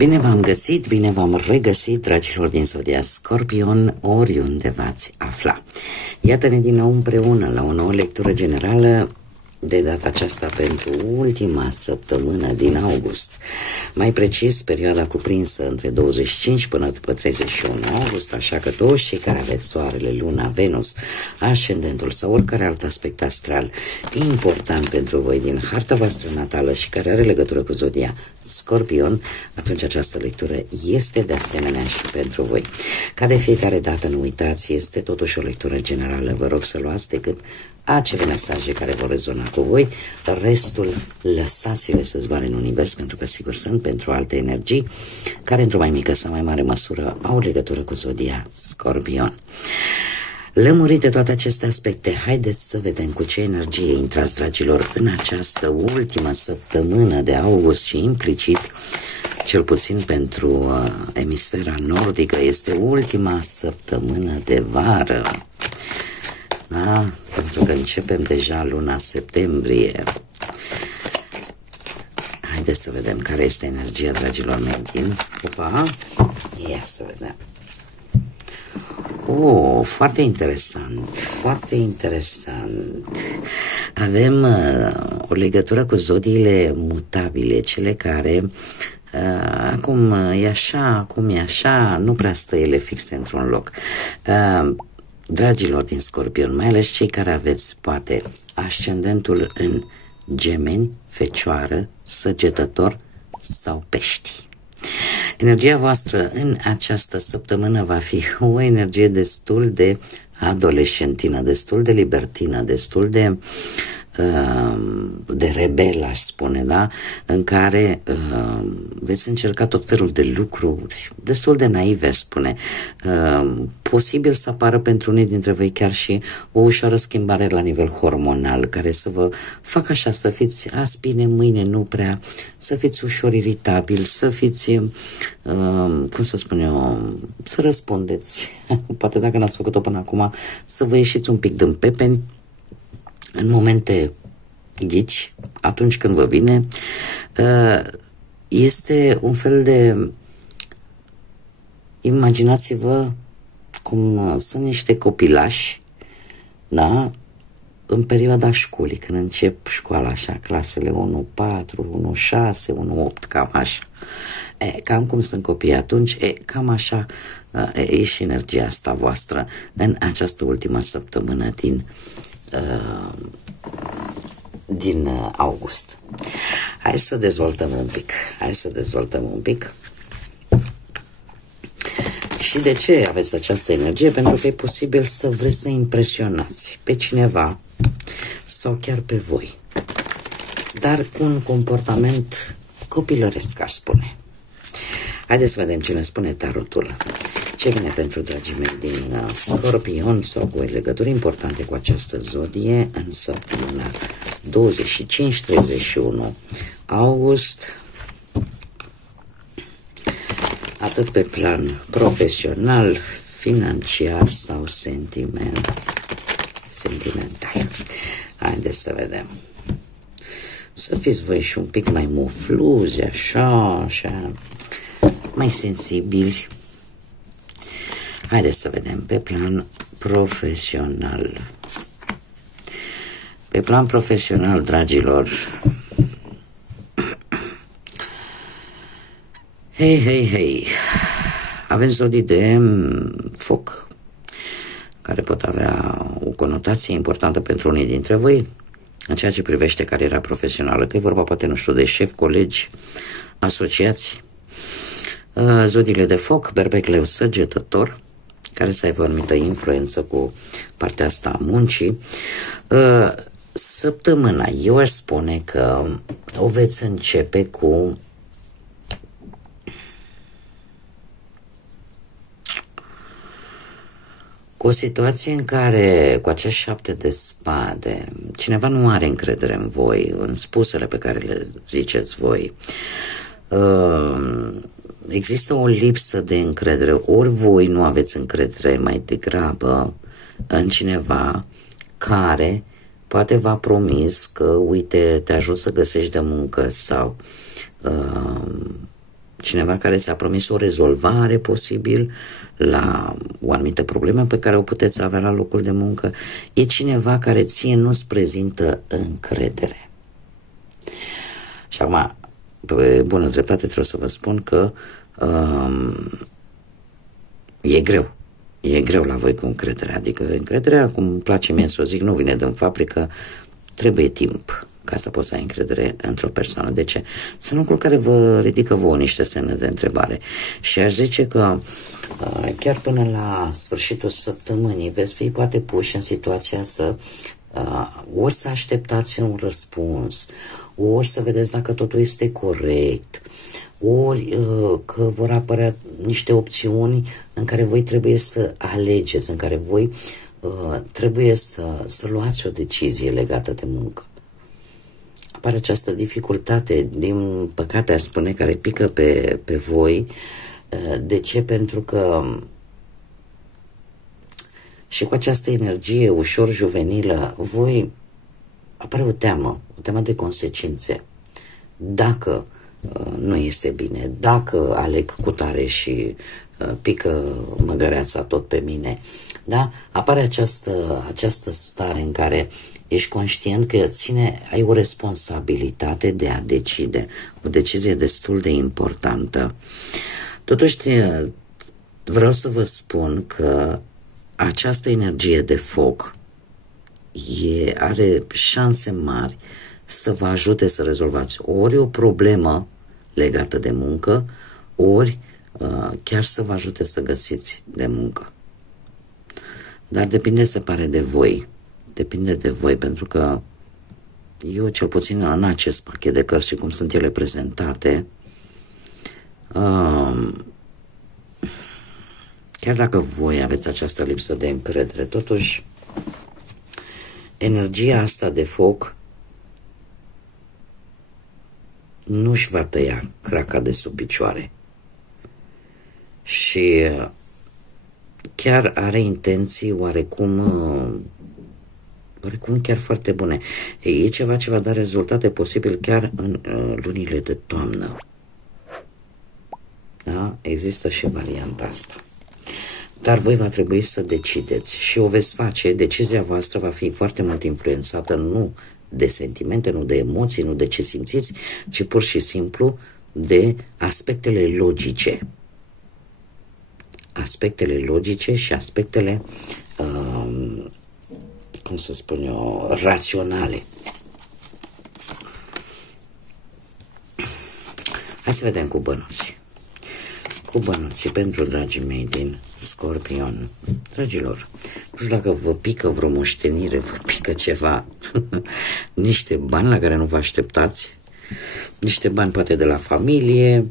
Bine v-am găsit, bine v-am regăsit, dragilor din Zodia Scorpion, oriunde v-ați afla. Iată-ne din nou împreună la o nouă lectură generală, de data aceasta pentru ultima săptămână din august. Mai precis, perioada cuprinsă între 25 până după 31 august, așa că toți cei care aveți soarele, luna, Venus, ascendentul sau oricare alt aspect astral important pentru voi din harta voastră natală și care are legătură cu Zodia Scorpion, atunci această lectură este de asemenea și pentru voi. Ca de fiecare dată, nu uitați, este totuși o lectură generală. Vă rog să luați decât acele mesaje care vor rezona cu voi, restul lăsați-le să zboare în univers, pentru că sigur sunt pentru alte energii care într-o mai mică sau mai mare măsură au legătură cu Zodia Scorpion. Lămurite toate aceste aspecte, haideți să vedem cu ce energie intrați, dragilor, în această ultimă săptămână de august și implicit, cel puțin pentru emisfera nordică, este ultima săptămână de vară. Da? Pentru că începem deja luna septembrie. Haideți să vedem care este energia, dragilor mei, din cupa. Ia să vedem. Foarte interesant, foarte interesant. Avem o legătură cu zodiile mutabile, cele care acum e așa, acum e așa, nu prea stă ele fixe într-un loc. Dragilor din Scorpion, mai ales cei care aveți, poate, ascendentul în Gemeni, Fecioară, Săgetător sau Pești. Energia voastră în această săptămână va fi o energie destul de adolescentină, destul de libertină, destul de rebel, aș spune, da? În care veți încerca tot felul de lucruri destul de naive, aș spune. Posibil să apară pentru unii dintre voi chiar și o ușoară schimbare la nivel hormonal, care să vă facă așa, să fiți azi bine, mâine nu prea, să fiți ușor iritabil, să fiți, cum să spun eu, să răspundeți. Poate dacă n-ați făcut-o până acum, să vă ieșiți un pic din pepeni în momente ghici, atunci când vă vine. Este un fel de, imaginați-vă cum sunt niște copilași, da? În perioada școlii, când încep școala așa, clasele 1-4, 1-6, 1-8, cam așa. Cam cum sunt copiii atunci, cam așa e și energia asta voastră în această ultimă săptămână din august. Hai să dezvoltăm un pic. Și de ce aveți această energie? Pentru că e posibil să vreți să impresionați pe cineva sau chiar pe voi, dar cu un comportament copilăresc, aș spune. Haideți să vedem ce ne spune tarotul. Ce vine pentru dragii mei din Scorpion sau cu legături importante cu această zodie în săptămâna 25-31 august, atât pe plan profesional, financiar sau sentimental. Haideți să vedem. Să fiți voi și un pic mai mufluzi, așa, mai sensibili. Haideți să vedem pe plan profesional. Pe plan profesional, dragilor, hei, avem zodii de foc, care pot avea o conotație importantă pentru unii dintre voi, în ceea ce privește cariera profesională, că e vorba, poate, nu știu, de șef, colegi, asociați. Zodiile de foc, Berbec, Leu, Săgetător, care să aibă o anumită influență cu partea asta a muncii. Săptămâna, eu aș spune că o veți începe cu o situație în care, cu acești 7 de spade, cineva nu are încredere în voi, în spusele pe care le ziceți voi. Există o lipsă de încredere, ori voi nu aveți încredere mai degrabă în cineva care poate v-a promis că, uite, te ajut să găsești de muncă sau cineva care ți-a promis o rezolvare posibil la o anumită problemă pe care o puteți avea la locul de muncă. E cineva care ție nu-ți prezintă încredere. Și acum, pe bună dreptate trebuie să vă spun că e greu. E greu la voi cu încrederea. Adică încrederea, cum îmi place mie să o zic, nu vine din fabrică, trebuie timp ca să poți să ai încredere într-o persoană. De ce? Sunt lucruri care vă ridică vouă niște semne de întrebare. Și aș zice că chiar până la sfârșitul săptămânii veți fi poate puși în situația să ori să așteptați un răspuns, ori să vedeți dacă totul este corect, ori că vor apărea niște opțiuni în care voi trebuie să alegeți, în care voi trebuie să luați o decizie legată de muncă. Apare această dificultate, din păcate aș spune, care pică pe voi. De ce? Pentru că și cu această energie ușor juvenilă, voi apare o teamă de consecințe. Dacă nu iese bine, dacă aleg cutare și pică măgăreața tot pe mine, da? Apare această stare în care ești conștient că ai o responsabilitate de a decide, o decizie destul de importantă. Totuși, vreau să vă spun că această energie de foc are șanse mari să vă ajute să rezolvați ori o problemă legată de muncă, ori chiar să vă ajute să găsiți de muncă. Dar depinde, se pare, de voi. Depinde de voi, pentru că eu, cel puțin în acest pachet de cărți și cum sunt ele prezentate, chiar dacă voi aveți această lipsă de încredere, totuși energia asta de foc nu-și va tăia craca de sub picioare. Și chiar are intenții oarecum chiar foarte bune. E ceva ce va da rezultate posibil chiar în lunile de toamnă. Da? Există și varianta asta. Dar voi va trebui să decideți și o veți face. Decizia voastră va fi foarte mult influențată nu de sentimente, nu de emoții, nu de ce simțiți, ci pur și simplu de aspectele logice. Aspectele logice și aspectele, cum să spun eu, raționale. Hai să vedem cu bănuții. Cu bănuții pentru dragii mei din Scorpion. Dragilor, nu știu dacă vă pică vreo moștenire, vă pică ceva, niște bani la care nu vă așteptați, niște bani poate de la familie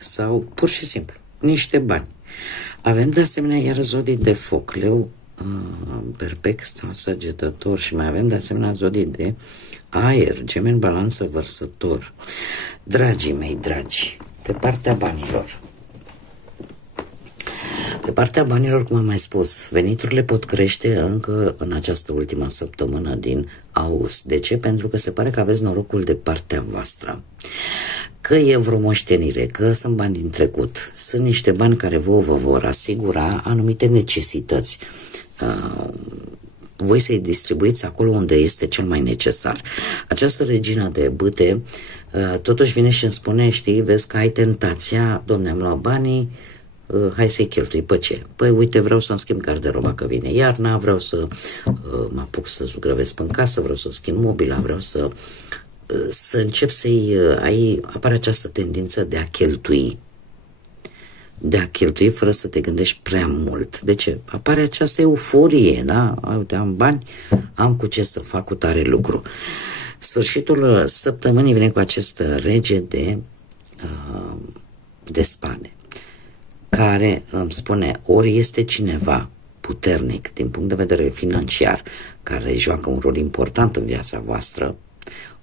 sau pur și simplu niște bani. Avem de asemenea iar zodii de foc, leu, berbec sau săgetător, și mai avem de asemenea zodii de aer, gemeni, balanță, vărsător. Dragii mei dragi, pe partea banilor, cum am mai spus, veniturile pot crește încă în această ultimă săptămână din august. De ce? Pentru că se pare că aveți norocul de partea voastră. Că e vreo moștenire, că sunt bani din trecut, sunt niște bani care vă vor asigura anumite necesități. Voi să-i distribuiți acolo unde este cel mai necesar. Această regină de bâte totuși vine și îmi spune, știi, vezi că ai tentația, domne, am luat banii, hai să-i cheltui. Pe ce? Păi uite, vreau să-mi schimb garderoba că vine iarna, vreau să mă apuc să zugrăvesc în casă, vreau să schimb mobila, vreau să încep apare această tendință de a cheltui. De a cheltui fără să te gândești prea mult. De ce? Apare această euforie, da? Uite, am bani, am cu ce să fac cu tare lucru. Sfârșitul săptămânii vine cu acest rege de spade, care îmi spune, ori este cineva puternic din punct de vedere financiar, care joacă un rol important în viața voastră,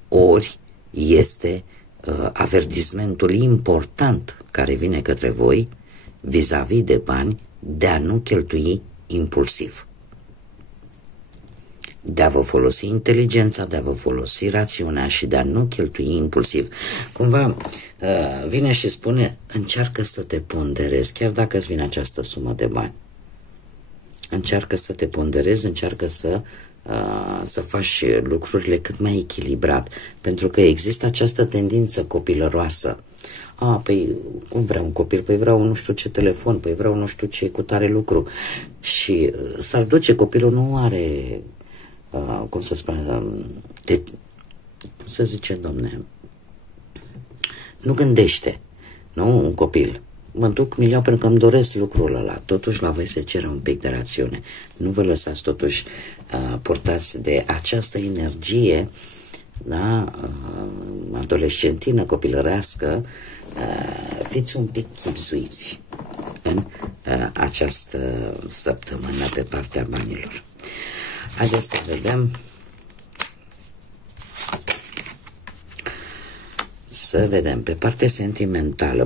ori este avertismentul important care vine către voi vis-a-vis de bani, de a nu cheltui impulsiv. de a vă folosi inteligența, de a vă folosi rațiunea și de a nu cheltui impulsiv. Cumva vine și spune, încearcă să te ponderezi, chiar dacă îți vine această sumă de bani. Încearcă să te ponderezi, încearcă să faci lucrurile cât mai echilibrat, pentru că există această tendință copilăroasă. Păi, cum vreau un copil? Păi vreau nu știu ce telefon, păi vreau nu știu ce cu tare lucru. Și s-ar duce, copilul nu are, cum să spune, cum să zice, domne, nu gândește, nu? Un copil. Mă duc, mi-l iau pentru că îmi doresc lucrul ăla. Totuși la voi se cere un pic de rațiune. Nu vă lăsați totuși purtați de această energie, da, adolescentină, copilărească. Fiți un pic chibzuiți în această săptămână pe partea banilor. Haideți să vedem. Să vedem, pe partea sentimentală,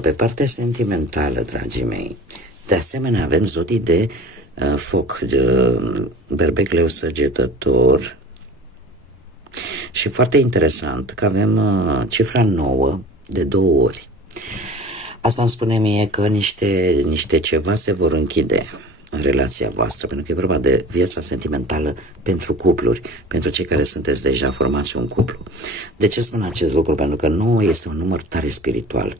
dragii mei, de asemenea avem zodii de foc, de berbec, leu, săgetător, și foarte interesant că avem cifra 9 de 2 ori. Asta îmi spune mie că niște ceva se vor închide în relația voastră, pentru că e vorba de viața sentimentală pentru cupluri, pentru cei care sunteți deja formați un cuplu. De ce spun acest lucru? Pentru că 9 este un număr tare spiritual.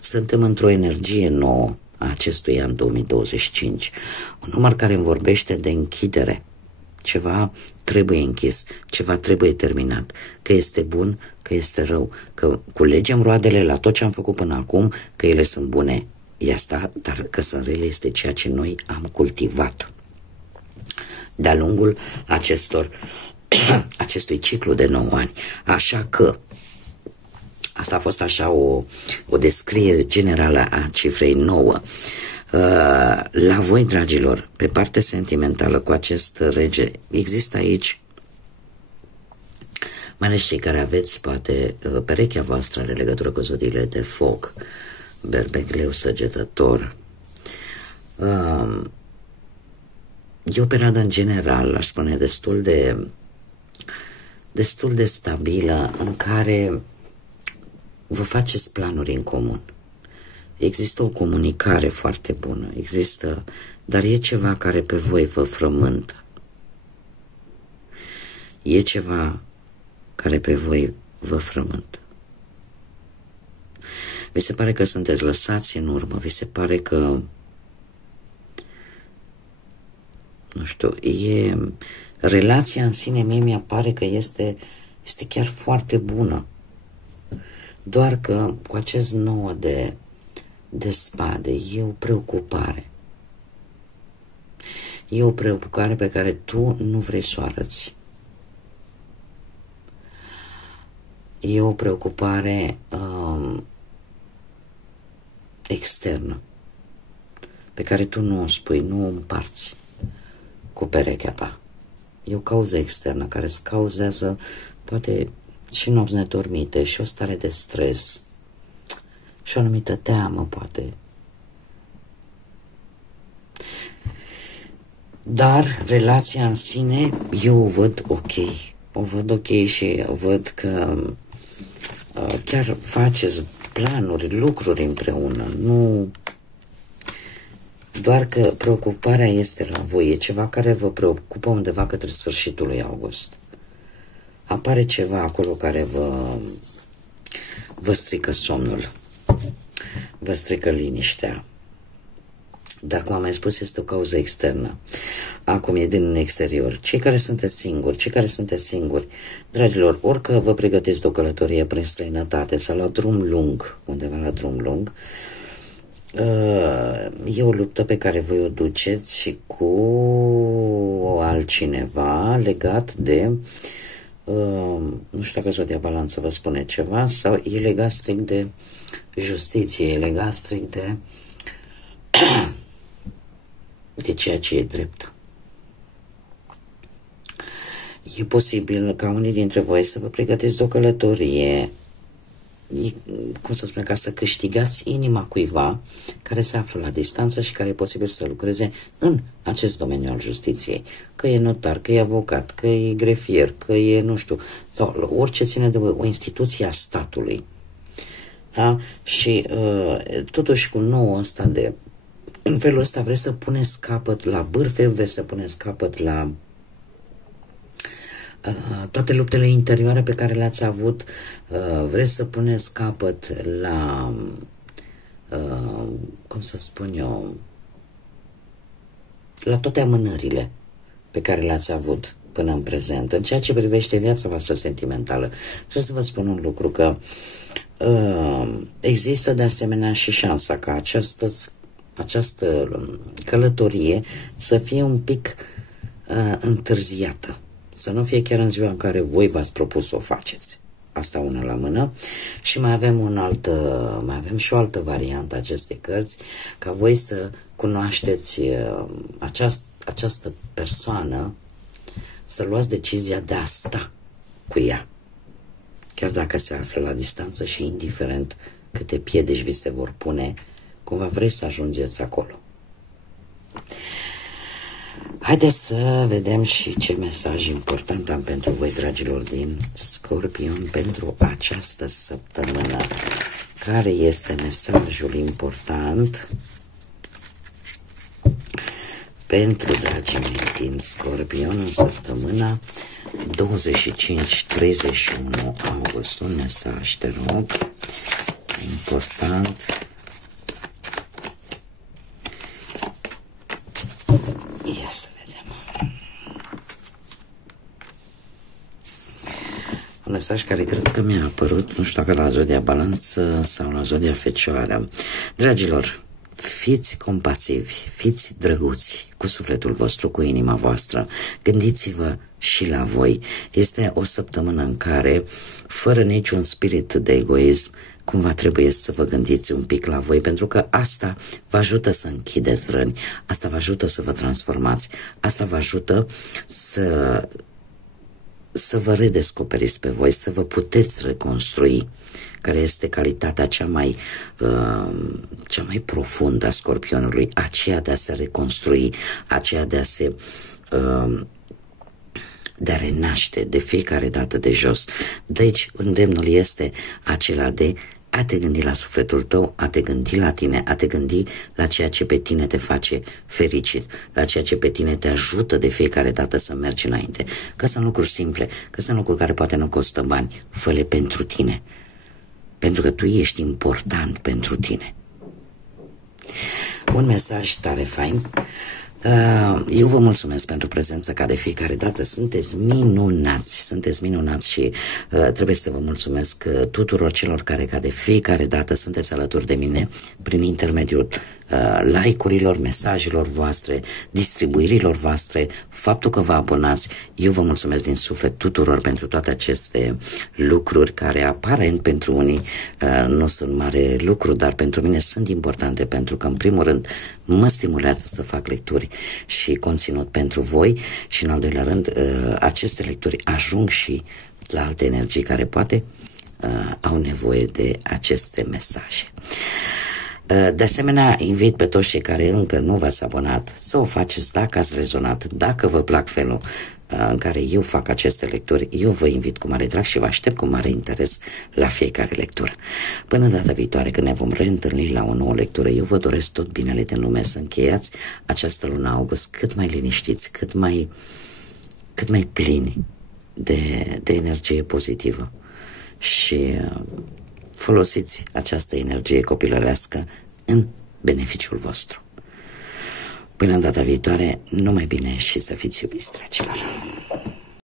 Suntem într-o energie nouă a acestui an 2025, un număr care îmi vorbește de închidere. Ceva trebuie închis, ceva trebuie terminat, că este bun, că este rău, că culegem roadele la tot ce am făcut până acum, că ele sunt bune, e asta, dar că sunt rele este ceea ce noi am cultivat de-a lungul acestui ciclu de 9 ani. Așa că asta a fost așa o descriere generală a cifrei 9. La voi, dragilor, pe partea sentimentală cu acest rege, există aici, mai ales cei care aveți, poate, perechea voastră are legătură cu zodiile de foc, berbec, leu, săgetător. E o perioadă, în general, aș spune, destul de stabilă, în care vă faceți planuri în comun. Există o comunicare foarte bună, dar e ceva care pe voi vă frământă. E ceva care pe voi vă frământă. Vi se pare că sunteți lăsați în urmă, vi se pare că, nu știu, relația în sine mie mi-apare că este chiar foarte bună. Doar că cu acest 9 de spade e o preocupare. E o preocupare pe care tu nu vrei să o arăți. E o preocupare externă pe care tu nu o spui, nu o împarți cu perechea ta. E o cauză externă care îți cauzează poate și nopți nedormite și o stare de stres și o anumită teamă, poate. Dar relația în sine, eu o văd ok. O văd ok și văd că chiar faceți planuri, lucruri împreună. Nu doar că preocuparea este la voi. E ceva care vă preocupă undeva către sfârșitul lui august. Apare ceva acolo care vă strică somnul. Vă strică liniștea. Dar, cum am mai spus, este o cauză externă. Acum e din exterior. Cei care sunteți singuri, dragilor, orică vă pregătiți de o călătorie prin străinătate sau la drum lung, undeva la drum lung, e o luptă pe care voi o duceți cu altcineva legat de, nu știu dacă zodia balanță vă spune ceva, sau e legat strict de justiție, e legat strict de ceea ce e drept. E posibil ca unii dintre voi să vă pregătiți de o călătorie cum să spun, ca să câștigați inima cuiva care se află la distanță și care e posibil să lucreze în acest domeniu al justiției. Că e notar, că e avocat, că e grefier, că e, nu știu, sau orice ține de o instituție a statului. Da? Și totuși cu nouă ăsta de... În felul ăsta vreți să puneți capăt la bârfe, vreți să puneți capăt la toate luptele interioare pe care le-ați avut, vreți să puneți capăt la, cum să spun eu, la toate amânările pe care le-ați avut până în prezent. În ceea ce privește viața voastră sentimentală, trebuie să vă spun un lucru, că există de asemenea și șansa ca această călătorie să fie un pic întârziată. Să nu fie chiar în ziua în care voi v-ați propus să o faceți. Asta una la mână. Și mai avem și o altă variantă a acestei cărți, ca voi să cunoașteți această persoană, să luați decizia de a sta cu ea. Chiar dacă se află la distanță și indiferent câte piedici vi se vor pune, cumva vreți să ajungeți acolo. Haideți să vedem și ce mesaj important am pentru voi, dragilor din Scorpion, pentru această săptămână. Care este mesajul important pentru dragii mei din Scorpion în săptămâna 25-31 august? Un mesaj, te rog, important. Ia să vedem. Un mesaj care cred că mi-a apărut, nu știu dacă la Zodia Balanță sau la Zodia Fecioară. Dragilor, fiți compasivi, fiți drăguți cu sufletul vostru, cu inima voastră. Gândiți-vă și la voi. Este o săptămână în care, fără niciun spirit de egoism, cumva trebuie să vă gândiți un pic la voi, pentru că asta vă ajută să închideți răni, asta vă ajută să vă transformați, asta vă ajută să vă redescoperiți pe voi, să vă puteți reconstrui, care este calitatea cea mai profundă a Scorpionului, aceea de a se reconstrui, aceea de a renaște de fiecare dată de jos. Deci, îndemnul este acela de a te gândi la sufletul tău, a te gândi la tine, a te gândi la ceea ce pe tine te face fericit, la ceea ce pe tine te ajută de fiecare dată să mergi înainte. Că sunt lucruri simple, că sunt lucruri care poate nu costă bani, fă-le pentru tine. Pentru că tu ești important pentru tine. Un mesaj tare fain. Eu vă mulțumesc pentru prezență, ca de fiecare dată. Sunteți minunați și trebuie să vă mulțumesc tuturor celor care, ca de fiecare dată, sunteți alături de mine prin intermediul like-urilor, mesajelor voastre, distribuirilor voastre, faptul că vă abonați. Eu vă mulțumesc din suflet tuturor pentru toate aceste lucruri care aparent pentru unii nu sunt mare lucru, dar pentru mine sunt importante, pentru că în primul rând mă stimulează să fac lecturi și conținut pentru voi și în al doilea rând aceste lecturi ajung și la alte energii care poate au nevoie de aceste mesaje. De asemenea, invit pe toți cei care încă nu v-ați abonat să o faceți dacă ați rezonat, dacă vă plac felul în care eu fac aceste lecturi, eu vă invit cu mare drag și vă aștept cu mare interes la fiecare lectură. Până data viitoare, când ne vom reîntâlni la o nouă lectură, eu vă doresc tot binele din lume, să încheiați această lună august cât mai liniștiți, cât mai plini de energie pozitivă și folosiți această energie copilărească în beneficiul vostru. Până în data viitoare, numai bine și să fiți iubiți, dragilor!